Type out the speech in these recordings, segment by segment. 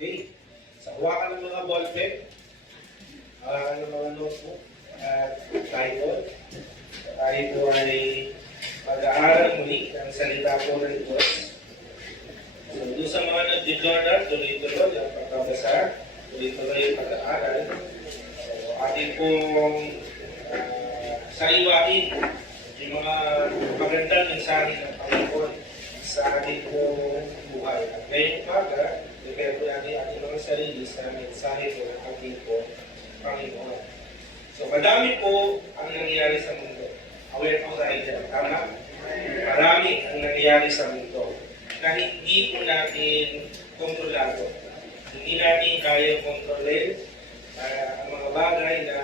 Okay. Sa hawakan ng mga ballpen, hawakan ng mga notebook at Bible. Tayo po ay mag-aaral muli ng salita po ng Diyos. So, doon sa mga nag-journal, tuloy-tuloy ang pagkabasa, tuloy-tuloy ang pag-aaral. So, ating pong saliwain yung mga magandang mensahe ng Panginoon sa ating pong buhay. At ngayong umaga, prepare po natin ating mga sarili sa mensahe po ng ating pong Panginoon. So, madami po ang nangyayari sa mundo. Aware po tayo dyan. Tama? Marami ang nangyayari sa mundo na hindi po natin kontrolado. Hindi natin kaya kontrolin ang mga bagay na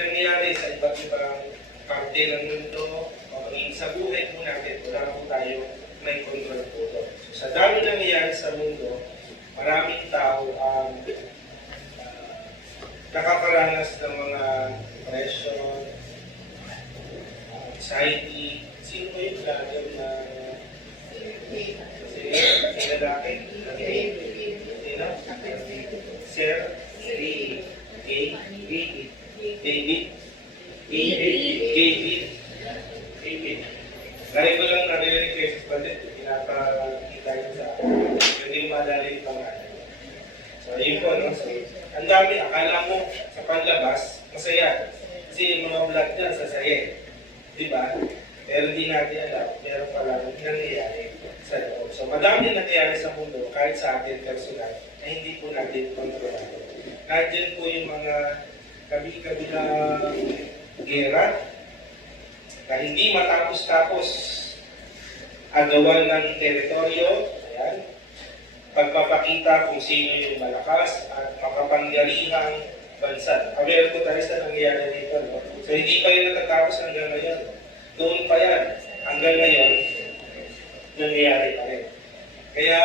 nangyayari sa iba't ibang parte ng mundo o maging sa buhay po natin. Wala po tayo may kontrol po ito. So, sa dami nangyayari sa mundo, maraming tao ang nakakaranas ng mga depression, anxiety. Sino po yung vlogger na si lalaki? Sino? Sir? David? Dahil ko lang narinig kay Jesus Bandit, pinapakita yun sa akin. Hindi mo madali yung pangalan. So, yun po, no? So, ang dami, akala mo sa panlabas, masaya. Kasi yung mga vlog niya, sasaya. Diba? Pero hindi natin alam, meron pala nangyayari sa loob. So, madami nangyayari sa mundo, kahit sa atin personal, na hindi po natin kontrolado. Nandiyan po yung mga kabi-kabilang gera, na hindi matapos-tapos agawan ng teritoryo, ayan, pagpapakita kung sino yung malakas at makapangyarihang bansa. Aware po tayo sa nangyayari dito. No? So hindi pa yun natatapos hanggang ngayon. Doon pa yan. Hanggang ngayon, nangyayari pa rin. Kaya,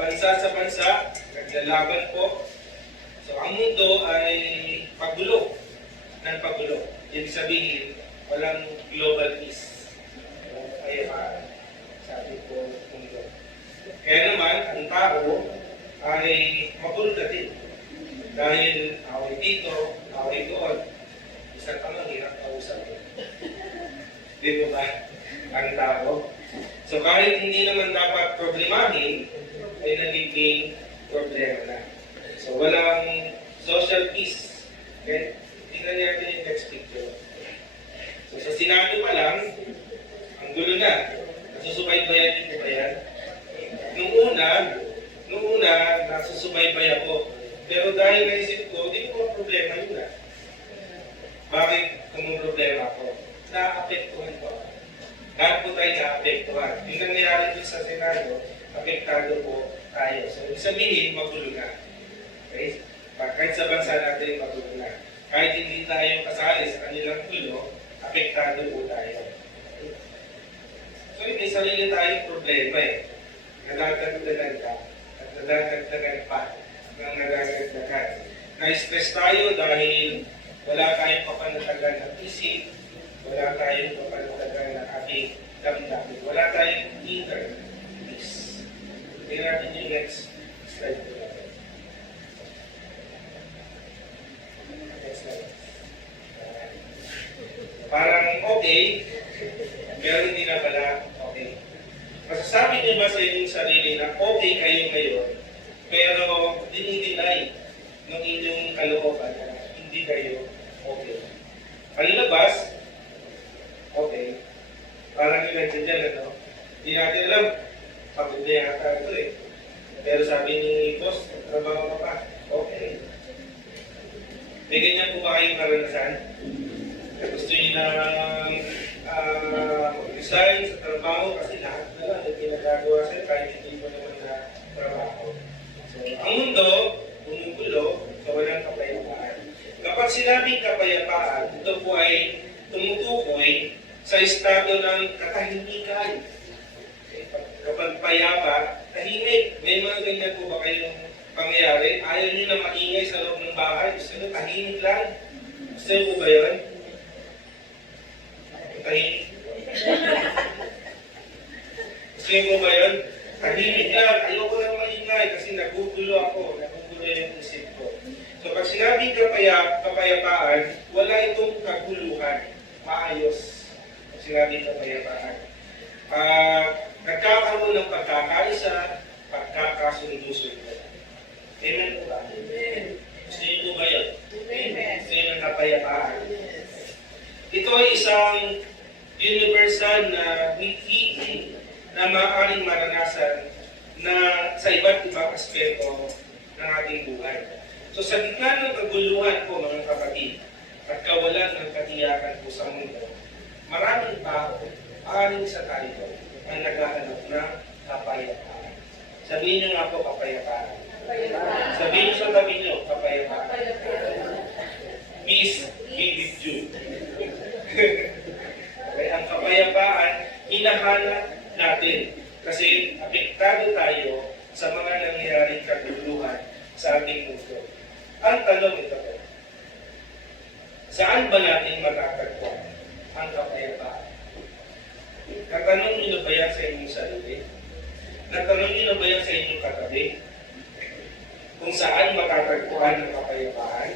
bansa sa bansa, naglalaban po. So ang mundo ay pagulo ng pagulo. Ibig sabihin, walang global peace. Kaya sabi ko, mundo. Kaya naman, ang tao ay magulo na din. Dahil away dito, away doon. Isang tanong, hirap na usap. Di ba ba? Ang tao. So kahit hindi naman dapat problemahin, ay nagiging problema na. So walang social peace. Okay? Tingnan natin yung next picture. So sa Senado pa lang, ang gulo na. Nasusubaybayan din po ba yan? Nung una, nasusubaybay ako. Pero dahil naisip ko, di ko problema yun na. Bakit kung problema ako? Na-apektuhan ko. Lahat po tayo na-apektuhan. Yung nangyayari dito sa Senado, apektado po tayo. So, ibig sabihin, magulo na. Okay? Kahit sa bansa natin, magulo na. Kahit hindi tayo kasali sa kanilang gulo, apektado po tayo. So, may sarili tayong problema eh. Nadadagdagan ka at nadadagdagan pa ng nadadagdagan. Na-stress tayo dahil wala tayong papanatagan ng isip, wala tayong papanatagan ng ating damdamin, wala tayong inner peace. Tingnan natin yung next slide po natin. Next slide. Parang okay, pero hindi na pala okay. Masasabi niyo ba sa inyong sarili na okay kayo ngayon, pero dinideny ng inyong kalooban na hindi kayo okay? Palilabas, okay. Parang yung nandiyan dyan, ano? Hindi natin alam, pagod na yata ito eh. Pero sabi ni boss, trabaho ka pa, okay. May ganyan po ba kayong karanasan? Gusto niyo na resign sa trabaho kasi lahat na lang yung ginagagawa sa'yo kahit hindi mo naman na trabaho. So, ang mundo, bumugulo sa walang kapayapaan. Kapag sinabing kapayapaan, ito po ay tumutukoy sa estado ng katahimikan. Okay? Kapag payapa, tahimik. May mga ganyan po ba kayong pangyayari? Ayaw nyo na maingay sa loob ng bahay. Gusto nyo tahimik lang. Gusto nyo po ba yun? Tahimik. Gusto nyo po ba yun? Tahimik lang. Ayoko lang maingay kasi sa iba't ibang aspeto ng ating buhay. So sa gitna ng kaguluhan po mga kapatid at kawalan ng katiyakan po sa mundo, maraming tao, aling sa tayo, ang naghahanap ng kapayapaan. Sabihin niyo nga po kapayapaan. Sabihin niyo sa tabi niyo, kapayapaan. Peace be with you. Okay, ang kapayapaan, hinahanap natin kasi apektado tayo sa mga nangyayaring kaguluhan sa ating mundo. Ang tanong ito po, saan ba natin matatagpuan ang kapayapaan? Natanong niyo ba yan sa inyong sarili? Natanong niyo ba yan sa inyong katabi? Kung saan matatagpuan ang kapayapaan?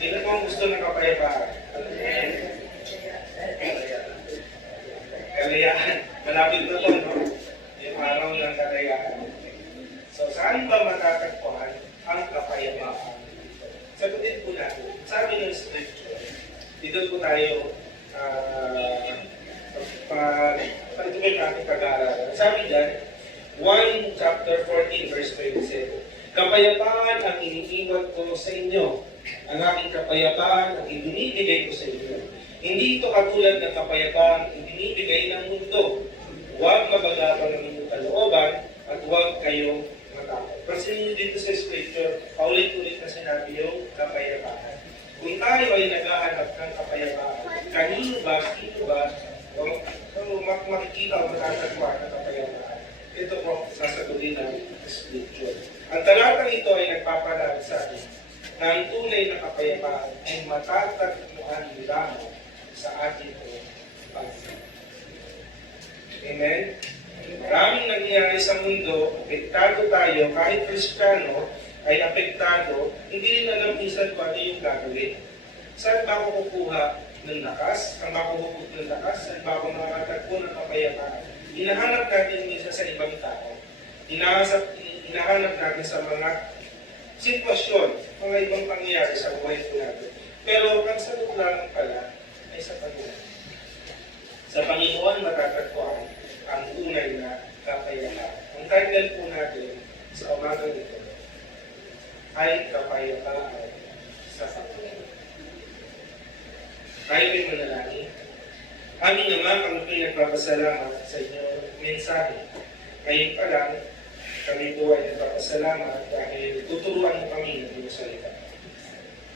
Sino po ang gusto ng kapayapaan? Kalayaan. Malapit na po, no? Yung araw ng kalayaan. So, saan ba matatagpuan ang kapayapaan? Sagutin po natin. Sabi ng scripture, dito po tayo pag-tuloy natin pag-aaralan. Sabi dyan, 1 chapter 14 verse 27. Kapayapaan ang iniiwan ko sa inyo. Ang aking kapayapaan ang ibinibigay ko sa inyo. Hindi ito katulad ng kapayapaan ibinibigay ng mundo. Huwag mabagabang ng inyong kalooban at huwag kayong matakot. Pansinin niyo dito sa scripture, paulit-ulit na sinabi yung kapayapaan. Kung tayo ay naghahanap ng kapayapaan, kanino ba, sino ba, makikita o matatagpuan ng kapayapaan? Ito po, sasagutin ng scripture. Ang talatang ito ay nagpapalabi sa atin na ang tunay na kapayapaan ay matatagpuan lamang sa ating Panginoon. Amen? Maraming nangyayari sa mundo, apektado tayo, kahit Kristiyano ay apektado, hindi rin alam minsan kung ano yung gagawin. Saan ba ako kukuha ng lakas? Saan ba ako kukuha ng lakas? Saan ba ako makakatagpo ng kapayapaan? Hinahanap natin minsan sa ibang tao. Hinahanap natin sa mga sitwasyon, mga ibang pangyayari sa buhay po natin. Pero ang sagot lang pala ay sa Panginoon. Sa Panginoon matatagpuan ang tunay na kapayapaan. Ang title po natin sa umagang ito ay kapayapaan sa Panginoon. Tayo ay manalangin. Aming Ama, kami po'y nagpapasalamat sa inyong mensahe. Ngayon pa lang, kami po ay nagpapasalamat dahil tuturuan mo kami ng iyong salita.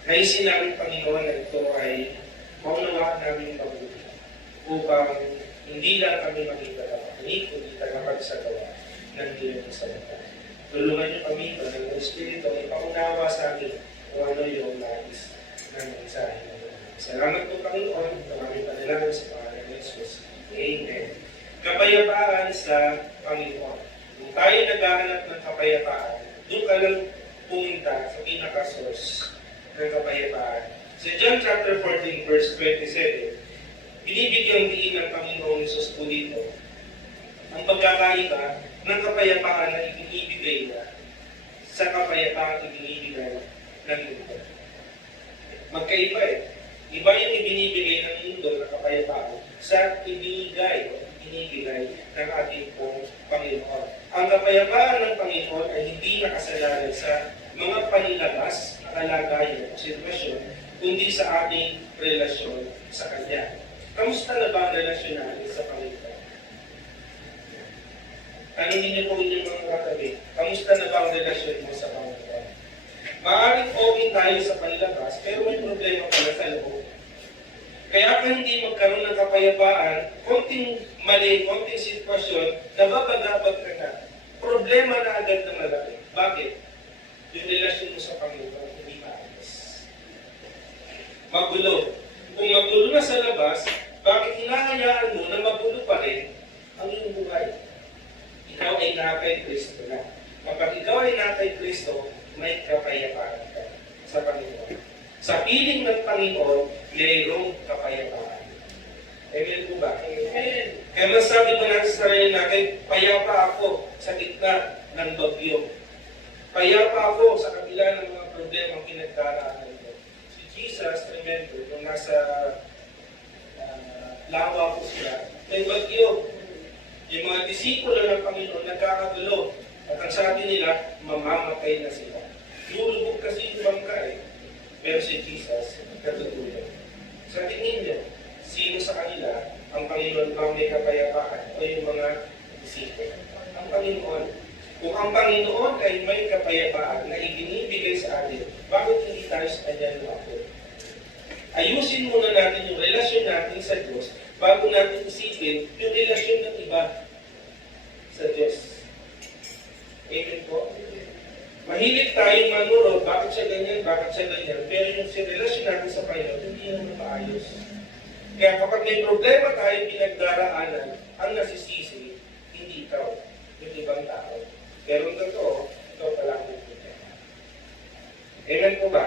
Naisin namin, Panginoon, na ito ay maunawaan namin mabuti upang hindi lang kami maging tagapakinig, kundi tagapagsagawa ng iyong salita. Tulungan niyo kami, Panginoon Espiritu, ay paunawa sa amin kung ano yung nais ng mensahe ng Panginoon. Salamat po, Panginoon, na kami panalangin sa pangalan ng Jesus. Amen. Kapayapaan sa Panginoon. Kung tayo naghahanap ng kapayapaan, doon ka lang pumunta sa pinaka-source ng kapayapaan. Sa John chapter 14 verse 27, binibigyang diin ng Panginoong Jesus po dito ang pagkakaiba ng kapayapaan na ibinibigay na sa kapayapaan ibinibigay ng mundo. Magkaiba eh. Iba yung ibinibigay ng mundo na kapayapaan sa ibinibigay ng ating pong Panginoon. Ang kapayapaan ng Panginoon ay hindi nakasalalay sa mga panilabas na kalagayan o sitwasyon, kundi sa ating relasyon sa Kanya. Kamusta na ba ang relasyon natin sa Panginoon? Tanungin niyo po inyong mga katabi, kamusta na ba ang relasyon mo sa Panginoon? Maaaring okay tayo sa panilabas, pero may problema pala sa loob. Kaya kung hindi magkaroon ng kapayapaan, konting mali, konting sitwasyon, nababagabag ka na. Problema na agad na malaki. Bakit? Yung relasyon mo sa Panginoon, hindi maayos. Magulo. Kung magulo na sa labas, bakit hinahayaan mo na magulo pa rin ang iyong buhay? Ikaw ay nakay Kristo na. Kapag ikaw ay nakay Kristo, may kapayapaan ka sa Panginoon. Sa piling ng Panginoon, mayroong kapayapaan. Amen po ba? Amen. Kaya masabi ko natin sa sarili natin, payapa ako sa gitna ng bagyo. Payapa ako sa kabila ng mga problema pinagdaraanan ko. Si Jesus, remember, nung nasa lawa po sila, may bagyo. Yung mga disipulo ng Panginoon nagkakagulo. At ang sabi nila, mamamatay na sila. Lulubog kasi yung bangka eh. Pero si Jesus, natutulog. Sa tingin niyo, sino sa kanila ang Panginoon bang may kapayapaan o yung mga disipulo? Ang Panginoon. Kung ang Panginoon ay may kapayapaan na ibinibigay sa atin, bakit hindi tayo sa Kanya lumapit? Ayusin muna natin yung relasyon natin sa Diyos bago natin isipin yung relasyon ng iba sa Diyos. Amen po? Mahilig tayong manuro, bakit siya ganyan, pero yung relasyon natin sa Panginoon, hindi naman maayos. Kaya kapag may problema tayo pinagdaraanan, ang nasisisi, hindi ikaw, yung ibang tao. Pero ang totoo, ikaw pala ang problema. Amen po ba?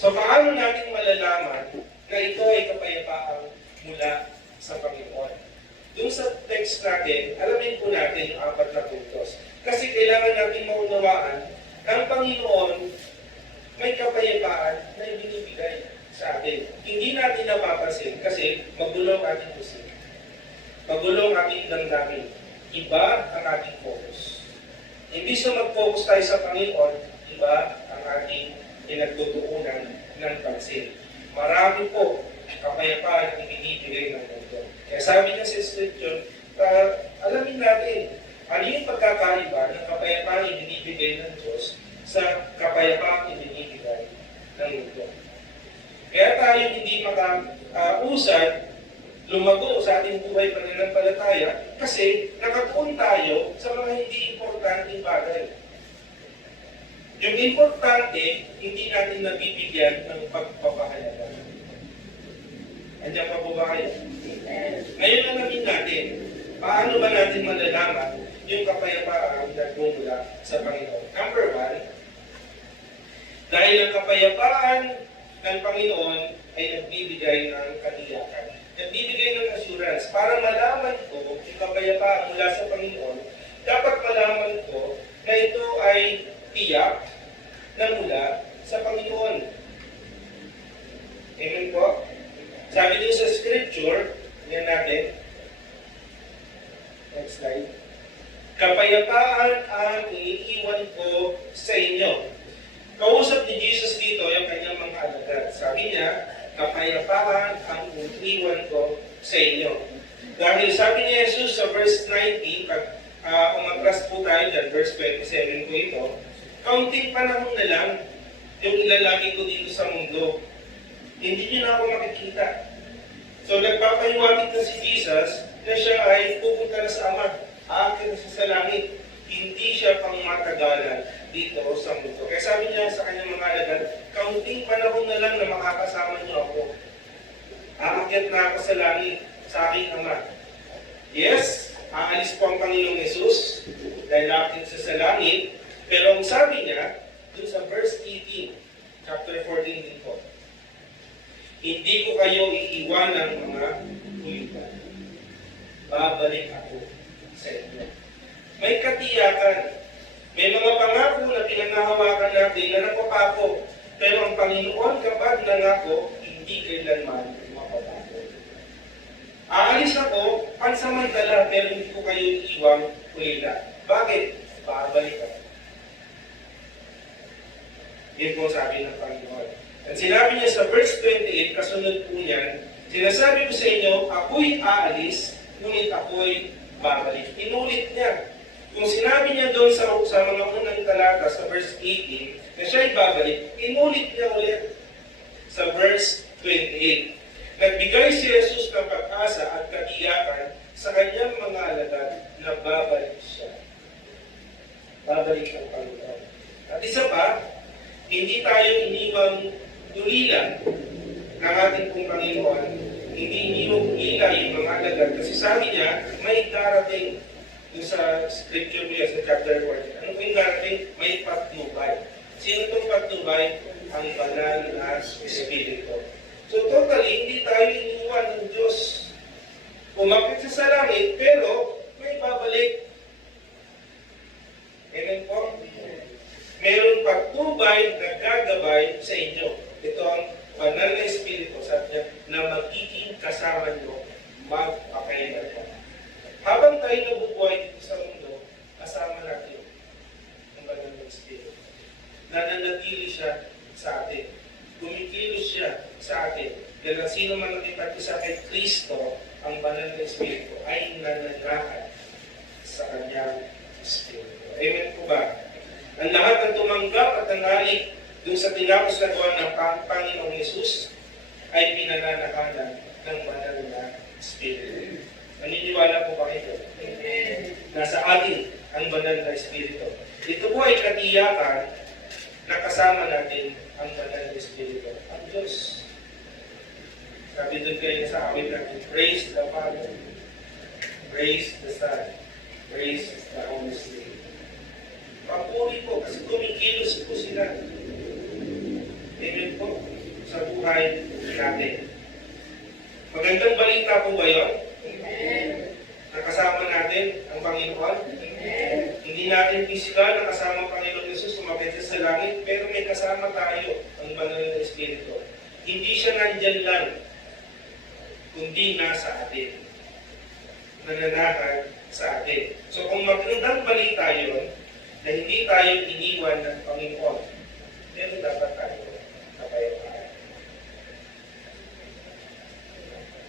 So paano natin malalaman na ito ay kapayapaan mula sa Panginoon? Doon sa text natin, alamin po natin yung 4 na puntos. Kasi kailangan natin maunawaan na ang Panginoon may kapayapaan na ibinibigay sa atin. Hindi natin napapansin kasi magulo ang ating puso. Magulo ang ating damdamin. Iba ang ating focus. Imbis na mag-focus tayo sa Panginoon, iba ang ating pinagtutuunan ng pansin. Marami po kapayapaan ang ibinibigay ng mundo. Kaya sabi niya sa Scripture, alamin natin ano yung pagkakaiba ng kapayapaan na ibinibigay ng Diyos sa kapayapaan na ibinibigay ng mundo. Kaya tayo hindi makausad, lumago sa ating buhay pananampalataya kasi nakatuon tayo sa mga hindi importanteng bagay. Yung importante, hindi natin nabibigyan ng pagpapahalaga. Andiyan pa po ba kayo? Ngayon na namin natin, paano ba natin malalaman yung kapayapaan na mula sa Panginoon? Number 1, dahil ang kapayapaan ng Panginoon ay nagbibigay ng katiyakan. Nagbibigay ng assurance. Para malaman ko yung kapayapaan mula sa Panginoon, dapat malaman ko na ito ay tiyak na mula sa Panginoon. Amen po? Sabi din sa Scripture, yan natin. Next slide. Kapayapaan ang iniiwan ko sa inyo. Kausap ni Jesus dito yung kanyang mga alagad. Sabi niya, kapayapaan ang iniiwan ko sa inyo. Dahil sabi ni Jesus sa verse 19, pag umatras po tayo dyan, verse 27 po ito, kaunting panahon na lang yung ilalagay ko dito sa mundo. Hindi niyo na ako makikita. So nagpapahiwatig na si Jesus na siya ay pupunta na sa Ama. Aakyat na siya sa langit. Hindi siya pang matagalan dito sa mundo. Kaya sabi niya sa kanyang mga alagad, kaunting panahon na lang na makakasama niyo ako. Aakyat na ako sa langit sa aking Ama. Yes, aalis po ang Panginoong Jesus dahil aakyat siya sa langit. Pero ang sabi niya, dun sa verse 18, chapter 14 din po, hindi ko kayo iiwanan mga kuyugan. Babalik ako sa inyo. May katiyakan. May mga pangako na pinangahawakan natin na napapako. Pero ang Panginoon kapag nangako, hindi kailanman mapapako. Aalis ako, pansamantala, pero hindi ko kayo iiwang ulila. Bakit? Babalik ako. Yan po sabi ng Panginoon. At sinabi niya sa verse 28, kasunod po niyan, sinasabi ko sa inyo, ako'y aalis, ngunit ako'y babalik. Inulit niya. Kung sinabi niya doon sa mga unang talata, sa verse 18, na siya'y babalik, inulit niya ulit sa verse 28. Nagbigay si Jesus ng pag-asa at katiyakan sa kanyang mga alagad na babalik siya. Babalik ang Panginoon. At isa pa, hindi tayo iniwang dulila ng ating pong Panginoon. Hindi iniwang dulila yung mga alagad. Kasi sabi niya, may darating yung sa scripture niya sa chapter 14. Ano po yung darating? May patnubay. Sino itong patnubay? Ang banal na Espiritu. So totally, hindi tayo iniwan ng Diyos. Umakit siya sa langit, pero may babalik. Amen po? Meron patnubay na gagabay sa inyo. Ito ang banal na Espiritu, sabi niya, na magiging kasama nyo magpakailan pa. Habang tayo nabubuhay dito sa mundo, kasama natin ang banal na Espiritu. Nananatili siya sa atin. Kumikilos siya sa atin. Dahil sino man nakipag-isa kay Kristo, ang banal na Espiritu ay nananahan sa kanyang Espiritu. Amen po ba? Ang lahat ng tumanggap at nangalig dun sa tinapos na gawa ng Panginoong Yesus ay pinananahanan ng banal na Espiritu. Naniniwala po ba kayo? Amen. Nasa atin ang banal na Espiritu. Ito po ay katiyakan na kasama natin ang banal na Espiritu. Ang Diyos. Sabi doon kayo sa awit natin, praise the Father, praise the Son, praise the Holy Spirit. Papuri po kasi kumikilos po sila. Amen po sa buhay natin. Magandang balita po ba yun? Amen. Nakasama natin ang Panginoon. Amen. Hindi natin physical nakasama ang Panginoon Jesus sumapit sa langit, pero may kasama tayo ang banal na Espiritu. Hindi siya nandyan lang, kundi nasa atin. Nananahan sa atin. So kung magandang balita yun, na hindi tayo iniwan ng Panginoon, pero dapat tayo kapayapaan.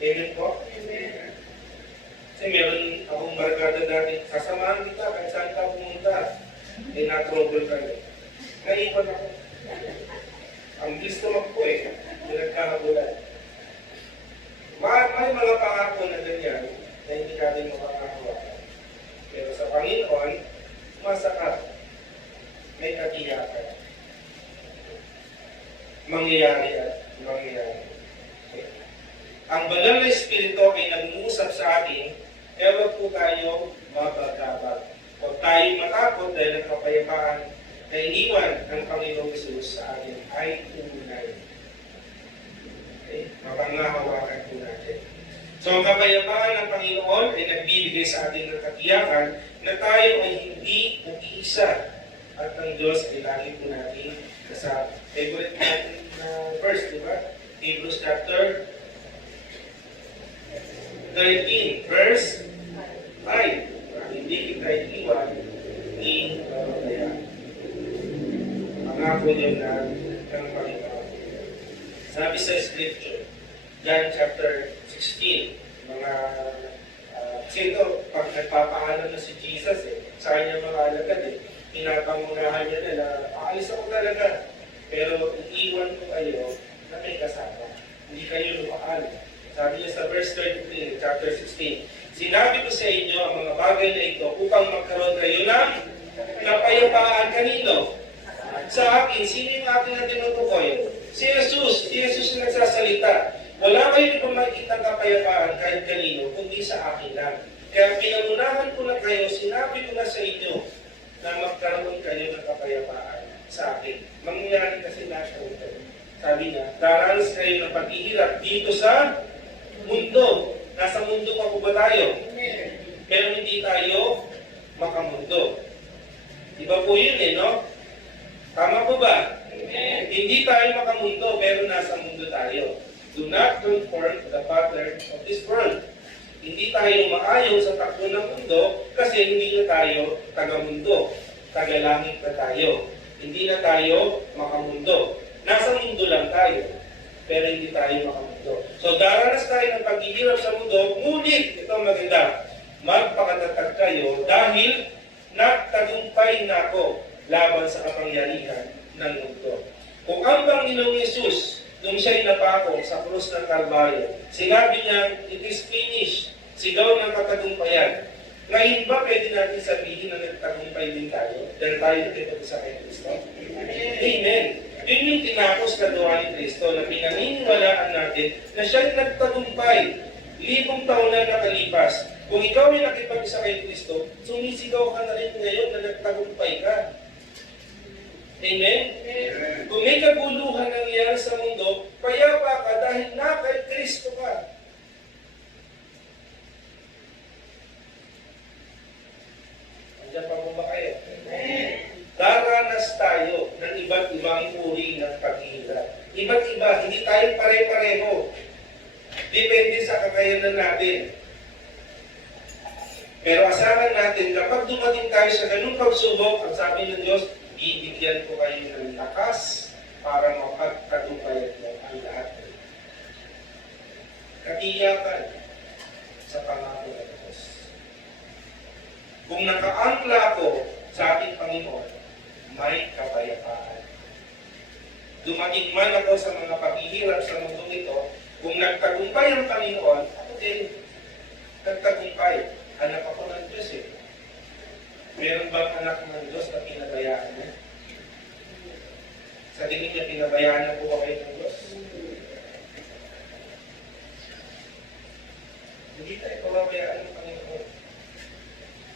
Amen po? Amen. Kasi meron akong barkada dati, sasamahan kita, kahit saan ka pumunta, ay na-trouble kayo. Naiwan ako. Ang gusto mo po pinagkakabulan. May mga pangako na ganyan, na hindi natin makakahawakan. Pero sa Panginoon, masaka, may katiyakan. Mangyayari at mangyayari. Ang banal na Espiritu ay nag-uusap sa atin, kaya wag po tayo mabagabag. Huwag tayong matakot dahil ang kapayapaan na iniwan ng Panginoong Jesus sa atin ay tunay. Okay? Mapangahawakan po natin. So ang kapayapaan ng Panginoon ay nagbibigay sa atin ng katiyakan na tayo ay hindi nag-iisa at ang Diyos ay lagi po natin kasama. Favorite natin na verse, di ba? Hebrews chapter 13, verse 5. Hindi kita iiwan ni Panginoon. Pangako yun na ng Panginoon. Sabi sa Scripture, John chapter 16, mga kasi ito, pag nagpapaalam na si Jesus, sa kanya mga alagad, pinapangunahan niya na aalis ako talaga. Pero iiwan ko kayo na may kasama. Hindi kayo lumaalam. Sabi niya sa verse 33, chapter 16, sinabi ko sa inyo ang mga bagay na ito upang magkaroon kayo ng napayapaan. Kanino? Sa akin. Sino yung akin na tinutukoy? Si Jesus. Si Jesus yung nagsasalita. Wala kayo pa makikita ng kapayapaan kahit kanino, kundi sa akin lang. Kaya pinamunahan ko na kayo, sinabi ko na sa inyo na magkaroon kayo ng kapayapaan sa akin. Mangyayari kasi lahat ko ito. Sabi niya, daranas kayo ng paghihirap dito sa mundo. Nasa mundo pa po ba tayo? Pero hindi tayo makamundo. Iba po yun no? Tama po ba? Hindi tayo makamundo, pero nasa mundo tayo. Do not conform to the pattern of this world. Hindi tayo maayon sa takbo ng mundo kasi hindi na tayo taga-mundo. Taga-langit na tayo. Hindi na tayo makamundo. Nasa mundo lang tayo, pero hindi tayo makamundo. So daranas tayo ng paghihirap sa mundo, ngunit, ito maganda, magpakatatag kayo dahil nagtagumpay na ako laban sa kapangyarihan ng mundo. Kung ang Panginoong Yesus, nung siya'y napako sa krus ng Kalbaryo, sinabi niya, it is finished, sigaw ng katagumpayan. Ngayon ba pwede natin sabihin na nagtagumpay din tayo dahil tayo nakipag-isa kay Kristo? Amen. Yun yung tinapos na gawa ni Kristo na pinaniniwalaan natin na siya'y nagtagumpay. 1,000 taon na nakalipas. Kung ikaw ay nakipag-isa kay Kristo, sumisigaw ka na rin ngayon na nagtagumpay ka. Amen? Amen. Kung may kaguluhan nangyayari sa mundo, payapa ka dahil na kay Kristo ka. Andiyan pa mo ba kayo? Amen. Daranas tayo ng iba't ibang uri ng paghihirap. Iba't iba, hindi tayo pare-pareho. Depende sa kakayanan natin. Pero asahan natin, kapag dumating tayo sa ganung pagsubok, ang sabi ng Diyos, bibigyan ko kayo ng lakas para mapagtagumpayan mo ang lahat. Katiyakan sa pangako ng Diyos. Kung nakaangla ko sa ating Panginoon, may kapayapaan. Dumating man ako sa mga paghihirap sa mundong ito, kung nagtagumpay ang Panginoon, ako din nagtagumpay. Anak ako ng Diyos eh. Meron bang anak ng Diyos na pinabayaan niya? Sa tingin niya, pinabayaan na po ba kayo ng Diyos? Hindi tayo pababayaan ng Panginoon.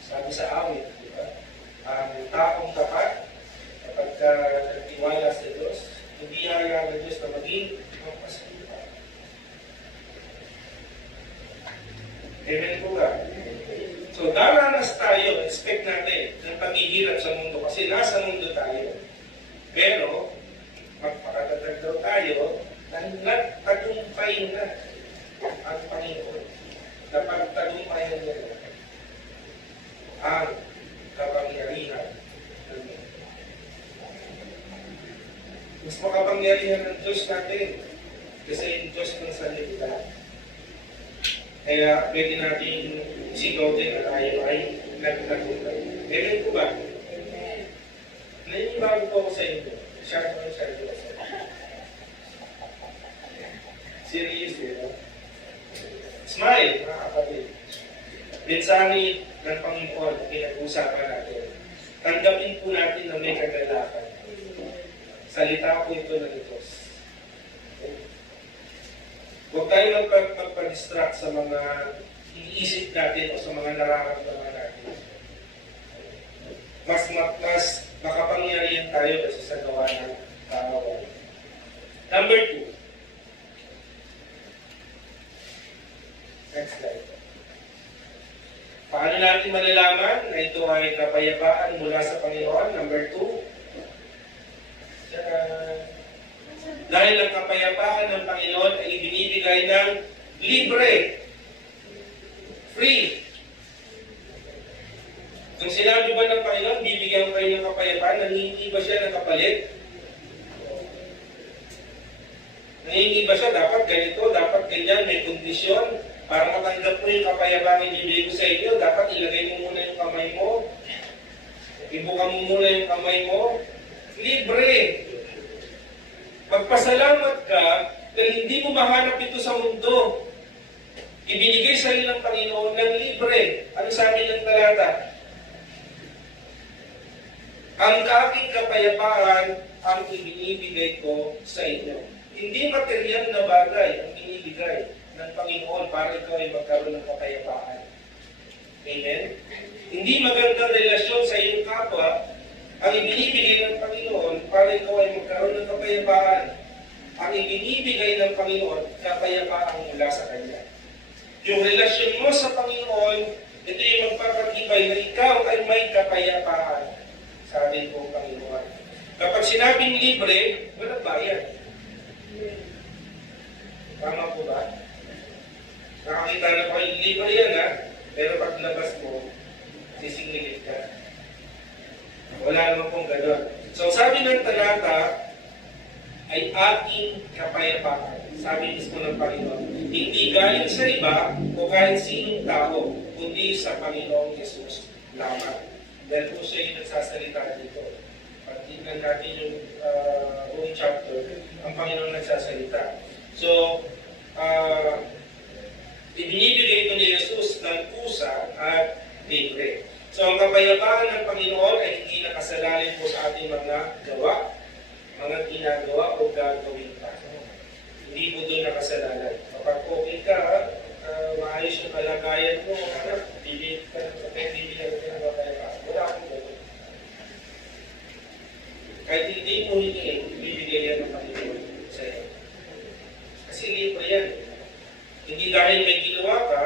Sabi sa awit, di ba? Ang taong tapat, kapag nagtiwala sa Diyos, hindi hayaan ng Diyos na maging magpasalipa. Amen po ba? So, daranas tayo, expect natin ng paghihirap sa mundo kasi nasa mundo tayo. Pero, magpakatatag daw tayo na nagtagumpay na ang Panginoon. Napagtagumpayan niya ang kapangyarihan ng Diyos. Mas makapangyarihan ng Diyos natin kasi yung Diyos ng salita. Kaya pwede natin sigaw din at tayo ay nagtagumpay. Amen po ba? Naninibago po ako sa inyo. Share ko sa inyo. Serious eh. Smile, mga kapatid. Mensahe ng Panginoon na pinag-usapan natin. Tanggapin po natin na may kagalakan. Salita po ito ng Diyos. Huwag tayo magpa-distract sa mga iniisip natin o sa mga nararamdaman natin. Mas makapangyarihan tayo kasi sa gawa ng kaaway. Number 2. Next slide. Paano natin malalaman na ito ay kapayapaan mula sa Panginoon? Number 2. Dahil ang kapayapaan ng Panginoon ay ibinibigay ng libre. Free. Kung sinabi ba ng Panginoon, bibigyan kayo ng kapayapaan, nangingi ba siya ng kapalit? Nangingi ba siya, dapat ganito, dapat ganyan, may kondisyon. Para matanggap mo yung kapayapaan na ibibigay ko sa inyo, dapat ilagay mo muna yung kamay mo. Ibuka mo muna yung kamay mo. Libre. Magpasalamat ka dahil hindi mo mahanap ito sa mundo. Ibinigay sa iyo ng Panginoon ng libre. Ano sabi ng talata? Ang aking kapayapaan ang ibinibigay ko sa inyo. Hindi material na bagay ang binibigay ng Panginoon para ikaw ay magkaroon ng kapayapaan. Amen? Hindi magandang relasyon sa iyong kapwa ang ibinibigay ng Panginoon para ikaw ay magkaroon ng kapayapaan. Ang ibinibigay ng Panginoon, kapayapaan mula sa Kanya. Yung relasyon mo sa Panginoon, ito yung magpapatibay na ikaw ay may kapayapaan sa ating pong Panginoon. Kapag sinabing libre, walang bayad. Tama po ba? Nakakita na ko yung libre yan ha, pero pag labas mo, sisingilid ka. Wala naman pong gano'n. So sabi ng talata, ay ating kapayapaan. Sabi mismo ng Panginoon, hindi galing sa iba o kahit sinong tao, kundi sa Panginoong Yesus lamang. Dahil po siya yung nagsasalita dito. Pag tingnan natin yung buong chapter, ang Panginoon nagsasalita. So, ibinibigay ito ni Jesus ng kusa at libre. So, ang kapayapaan ng Panginoon ay hindi nakasalalin po sa ating mga gawa, mga ginagawa o gagawin pa. Hindi po doon nakasalalay. Kapag okay ka, maayos yung kalagayan mo, bibigyan ka ng kapayapaan. Wala akong gano'n. Kahit hindi mo hindi, bibigyan yan ng Panginoon sa iyo. Kasi libre yan. Hindi dahil may ginawa ka,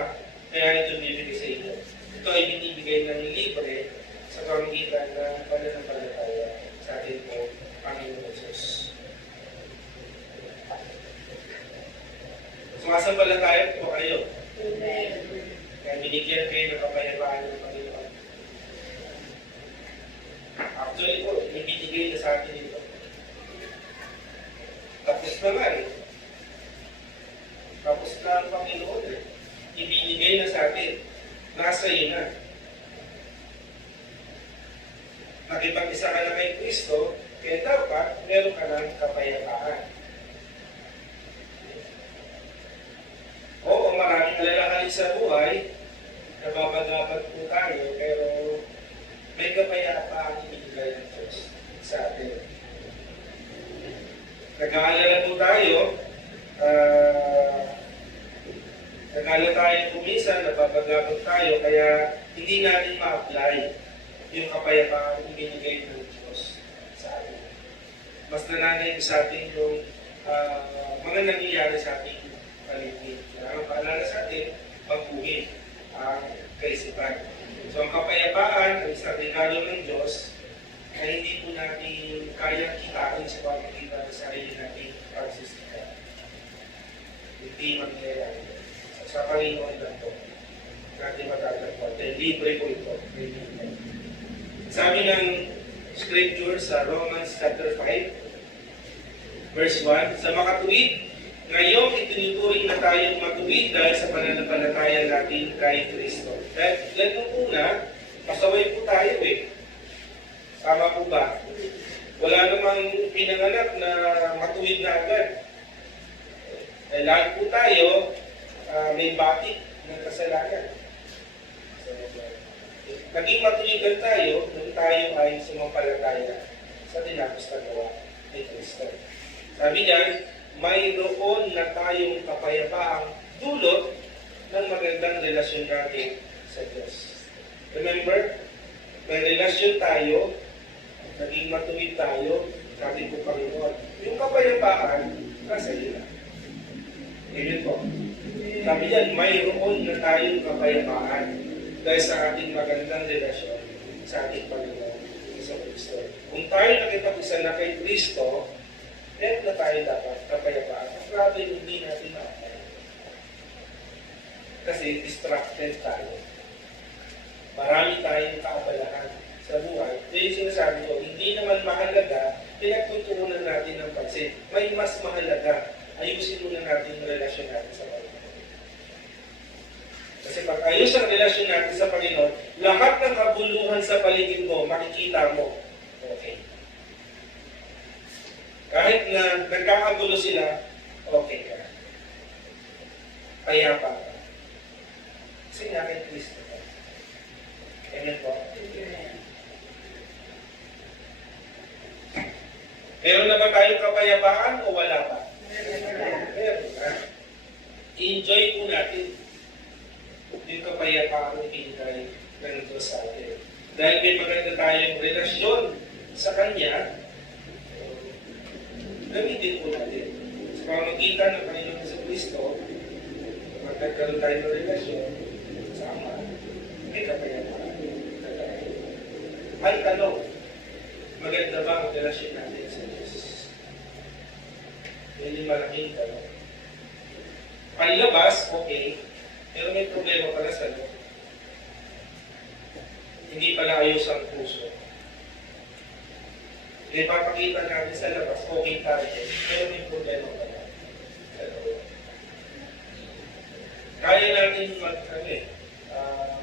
kaya ito bibigay sa iyo. Ito ay binibigay ng libre sa pamagitan ng pananampalataya sa ating po Panginoon Jesus. Sumasampalataya po kayo. Kaya binigyan kayo ng kapayapaan ng Actually po, ibinigay na sa atin ito. Tapos na nga eh. Tapos na ang Panginoon eh. Ibinigay na sa atin. Nasa iyo na. Nakipag-isa ka na kay Kristo, kaya dapat meron ka ng kapayapaan. Oo, maraming alalahanin sa buhay, nababagabat po tayo, pero may kapayapaan ibigay ng Diyos sa atin. Nag-aalala po tayo, nag-aalala tayo kuminsan, nababagabat tayo, kaya hindi natin ma-apply yung kapayapaan ibinigay ng Diyos sa atin. Mas nananay sa atin yung mga nangyayari sa ating paligid. Ang paalala sa atin, baguhin ang kaisipan. So ang kapayapaan, ang isang regalo ng Diyos, ay hindi po natin kayang kitain sa pamamagitan ng sarili nating pagsisika. Hindi mangyayari. Sa Panginoon lang po, natin matatagpuan. Dahil libre po ito. Sabi ng Scripture sa Romans chapter 5, verse 1, sa makatuwid, ngayong itinuturing na tayong matuwid dahil sa pananampalataya natin kay Kristo. Dahil nung una, pasaway po tayo eh. Tama po ba? Wala namang pinanganak na matuwid na agad. Dahil lahat po tayo, may batik ng kasalanan. So, naging matuwigan tayo nung tayo ay sumampalataya sa tinapos na gawa ni Kristo. Sabi niyan, mayroon na tayong kapayapaang dulot ng magandang relasyon natin sa Diyos. Remember, may relasyon tayo, naging matuwid tayo sa ating Panginoon. Yung kapayapaan, nasa iyo na. Amen po. Sabi niyan, mayroon na tayong kapayapaan dahil sa ating magandang relasyon sa ating Panginoon sa Kristo. Kung tayo nakipag-isa na kay Kristo, meron na tayo dapat kapayapaan. Grabe hindi natin na-apply. Kasi distracted tayo. Marami tayong kaabalahan sa buhay. Kaya yung sinasabi ko, hindi naman mahalaga, pinagtutuunan natin ng pansin. May mas mahalaga. Ayusin muna natin yung relasyon natin sa Panginoon. Kasi pag ayos ang relasyon natin sa Panginoon, lahat ng kabuluhan sa paligid mo, makikita mo, okay. Kahit na nagkakagulo sila, okay ka. Kaya pa. Kasi nga kay Kristo ka. Amen po. Meron na ba tayong kapayapaan o wala pa? Meron na. I-enjoy po natin yung kapayapaan na pinigay ng Diyos sa atin. Dahil may maganda tayong relasyon sa Kanya, gamitin po natin. Sa pamamagitan ng Panginoon sa Kristo, magkakaroon tayo ng relasyon sa Ama, may kapayapaan. Ang tanong, maganda ba ang relasyon natin sa Diyos? Yan yung malaking tanong. Panlabas, okay, pero may problema pala sa loob. Hindi pala ayos ang puso. Ipapakita natin sa labas, okay tayo, pero may problema pala sa loob. Kaya natin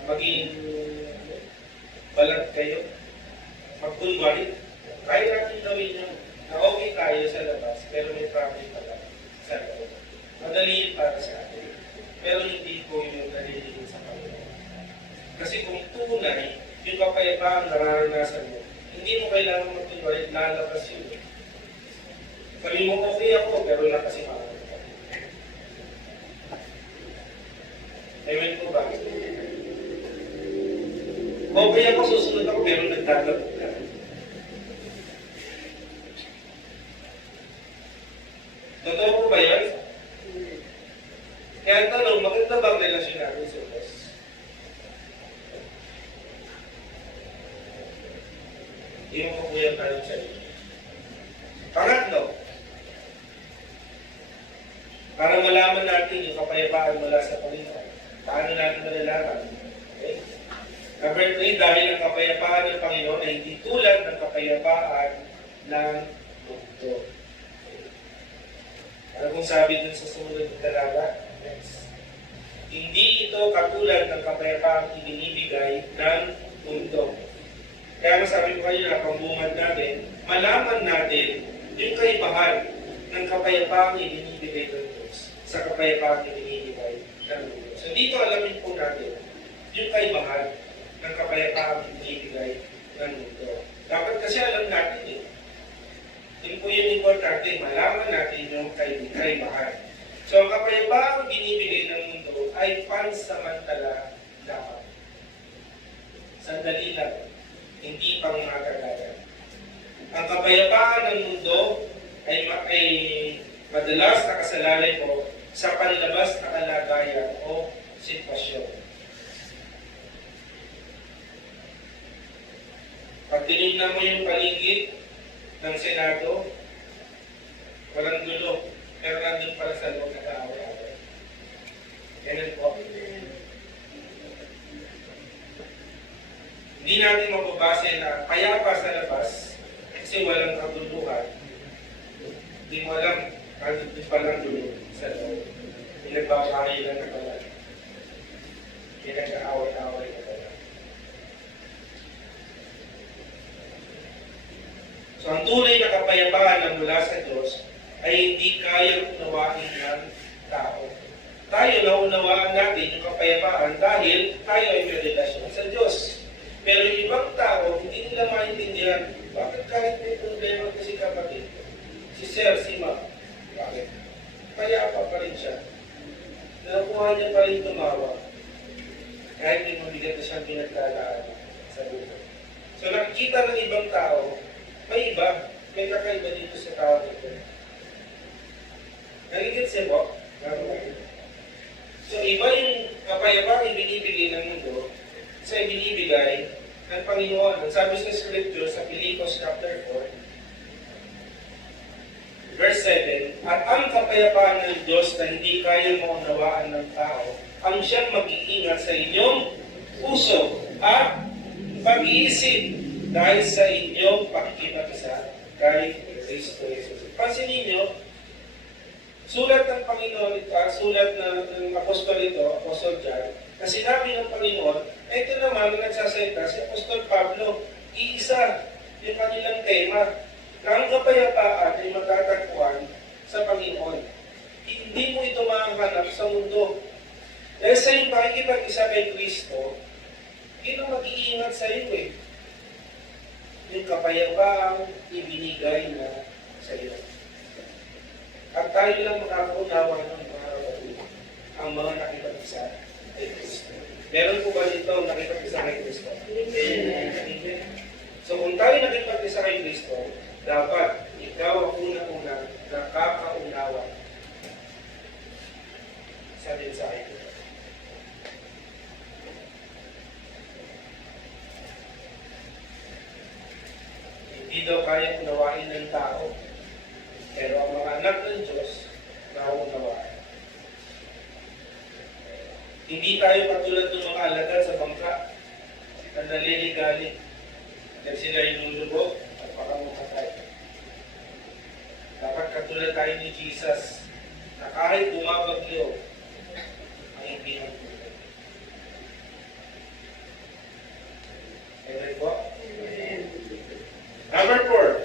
maging balag kayo, magkunwari. Kaya natin gawin yun na okay tayo sa labas, pero may problem pala sa loob. Madali para sa atin, pero hindi ko yung dalilin sa Panginoon. Kasi kung tunay, yung kapayapaan nararanasan mo, hindi mo kailangan magtunwari, lalabas yun. Sabi mo, okay ako, pero nakasi parang. Amen po ba? Okay ako, susunod ako, pero nagtagalog ka. Totoo po ba yan? Kaya ang tanong, maganda bang relasyon natin sa Diyos? Hindi mo kuya tayo sa iyo. Pangatlo, para malaman natin yung kapayapaan mula sa Panginoon, paano natin malalaman? Okay? Number 3, dahil ang kapayapaan ng Panginoon ay hindi tulad ng kapayapaan kapayapaan ng mundo. Ano kung sabi dun sa sumunod na talaga? Next. Hindi ito katulad ng kapayapaang ibinibigay ng mundo. Kaya masabi ko kayo na pambungad natin, malaman natin yung kaibahan ng kapayapaang ibinibigay ng Diyos sa kapayapaang ibinibigay ng mundo. So dito alamin po natin yung kaibahan ng kapayapaang ibinibigay ng mundo. Dapat kasi alam natin eh. Yun po yung importante, malaman natin yung kaibahan. So ang kapayapaang binibigay ng mundo ay pansamantala lamang. Sandali lang, hindi pang makakagalan. Ang kapayapaan ng mundo ay madalas nakasalalay po sa panlabas na kalagayan o sitwasyon. Pag tinignan mo yung paligid ng Senado, walang gulo, pero nandun pala sa loob na kaaway-away. Ganun po. Hindi natin mababase na kaya pa sa labas kasi walang kabuluhan. Hindi mo alam, nandun palang gulo sa loob. Pinagbabakay lang na pala. Pinag-aaway-away na pala. So ang tunay na kapayapaan na mula sa Diyos ay hindi kayang unawain ng tao. Tayo naunawaan natin yung kapayapaan dahil tayo ay may relasyon sa Diyos. Pero yung ibang tao, hindi nila maintindihan, bakit kahit may problema kasi kapatid, si Sir, si Ma, bakit? Payapa pa rin siya. Nakuha niya pa rin tumawa. Kahit may mabigat na siyang pinaglalaan sa buhay. So nakikita ng ibang tao, may iba, may kakaiba dito sa tao nito. Nagigit siya po? So iba yung kapayapang ibinibigay ng mundo sa ibinibigay ng Panginoon. Ang sabi sa Scripture sa Pilipos chapter 4, verse 7, at ang kapayapaan ng Diyos na hindi kaya maunawaan ng tao, ang siyang mag-iingat sa inyong puso at pag-iisip dahil sa inyong pakikipag-isa kay Kristo Jesus. Pansinin niyo, sulat ng Panginoon ito, sulat ng apostol ito, Apostol John, na sinabi ng Panginoon, ito naman na nagsasalita si Apostol Pablo, iisa yung kanilang tema, na ang kapayapaan ay matatagpuan sa Panginoon. Hindi mo ito makahanap sa mundo. Dahil sa iyong pakikipag-isa kay Kristo, yun ang mag-iingat sa iyo eh. Yung kapayapaang ibinigay na sa iyo. At tayo lang makakaunawa ng mga kapatid, ang mga nakipag-isa kay Kristo. Meron po ba dito ang nakipag-isa kay Kristo? Amen. So kung tayo nakipag-isa kay Kristo, dapat ikaw ang unang-unang nakakaunawa sa mensahe ko. Hindi daw kaya unawain ng tao, pero ang mga anak ng Diyos, nauunawaan. Hindi tayo katulad ng mga alagad sa bangka na naliligalig dahil sila inulubog at pakamuhatay. Dapat katulad tayo ni Jesus na kahit bumabagyo, ay hindi nagtulog. Amen po? Number 4.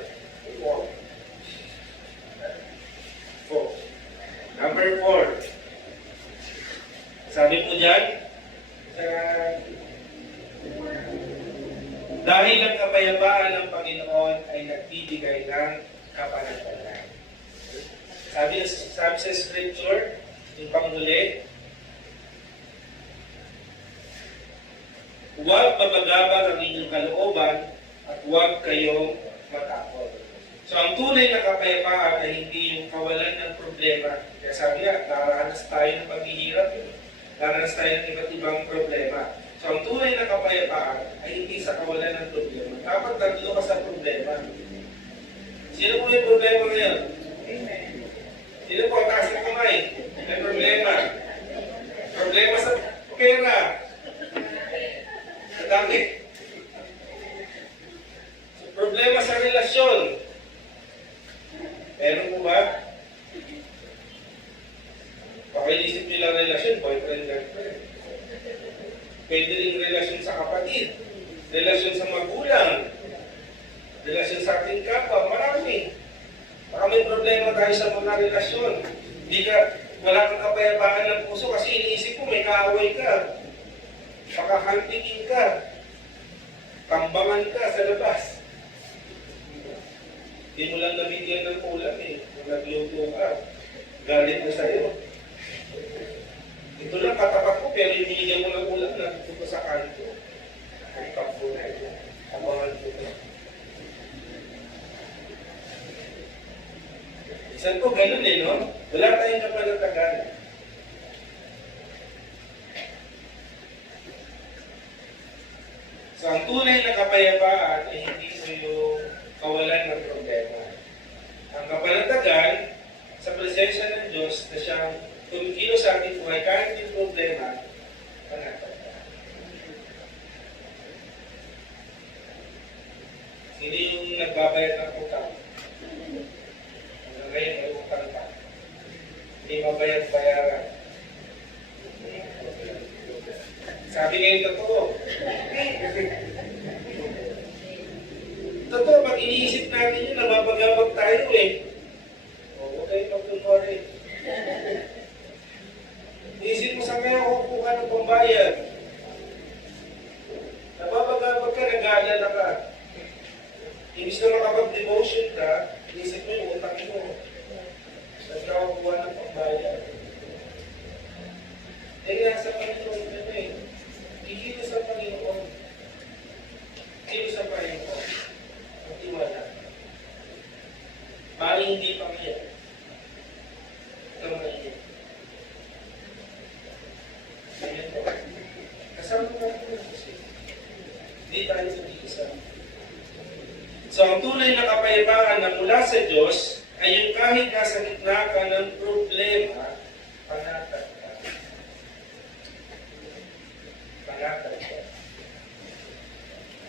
Number 4. Sabi po dyan, dahil ang kapayapaan ng Panginoon ay nagbibigay ng kapanatagan. Sabi sa Scripture, yung panghuli, huwag mabagabag ang inyong kalooban at huwag kayong matakot. So ang tunay na kapayapaan ay hindi yung kawalan ng problema. Kaya sabi nga, naranas tayo ng paghihirap, naranas tayo ng iba't ibang problema. So ang tunay na kapayapaan ay hindi sa kawalan ng problema. Dapat tatlo ka sa problema. Sino po may problema ngayon? Sino po, taas ng kamay? May problema. Problema sa pera. Sa dami. Problema sa relasyon. po ba? Pakinisip nila relasyon, boyfriend, girlfriend. Pwede rin relasyon sa kapatid, relasyon sa magulang, relasyon sa ating kapwa, marami. Baka may problema tayo sa mga relasyon. Wala kang kapayapaan ng puso kasi iniisip mo may kaaway ka. Pakahantikin ka. Tambangan ka sa labas. Hindi mo lang nabigyan ng ulam Kung nagluto ka, galit na sa'yo. Ito lang katapat ko pero binigyan mo ng ulam na ito sa kanto. Ang kapko na ito. Tambangan ko ito. Minsan po ganun no? Wala tayong kapanatagan. So, ang tunay na kapayapaan ay hindi po yung kawalan ng problema. Ang kapanatagan sa presensya ng Diyos na siyang tumikilo sa ating buhay kahit yung problema, panatagan. Hindi yung nagbabayad ng utang. Ngayon may utang ka. Hindi mabayad-bayaran. Sabi ngayon totoo. Totoo, pag iniisip natin yun, nababagabag tayo huwag kayo magtunwari. Iisip mo sa kaya kukuha ng pambayad. Nababagabag ka, nag-aalala ka. Imbis na makapag-devotion ka, iisip mo yung utang mo. Nagkakuha ng pambayad. Nasa Panginoon ka na Kikita sa Panginoon. Kikita sa Panginoon. Ang tiwala. Bali hindi pa kaya. Ito ngayon. Ayan po. Kasama natin na kasi. Hindi tayo sa isa. So, ang tunay na kapayapaan na mula sa Diyos ay yung kahit nasa gitna ka ng problema, panatag ka. Panatag ka.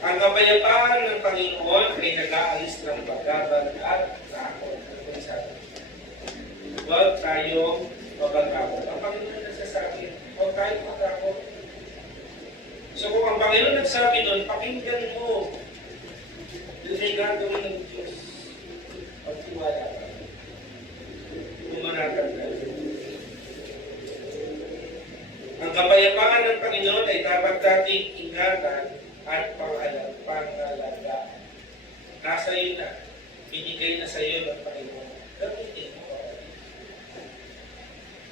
Ang kapayapaan ng Panginoon ay nag-aalis ng pagkabag at takot. Huwag tayong magkakot. Ang Panginoon nagsasabi, huwag tayong magkakot. So kung ang Panginoon nagsabi doon, pakinggan mo. Yun ay gagawin ng Diyos. Pagtiwala ka. Tumanatag ka. Ang kapayapaan ng Panginoon ay dapat dating ingatan at pangalaga. Nasa iyo na. Binigay na sa iyo ng Panginoon. Gamitin mo.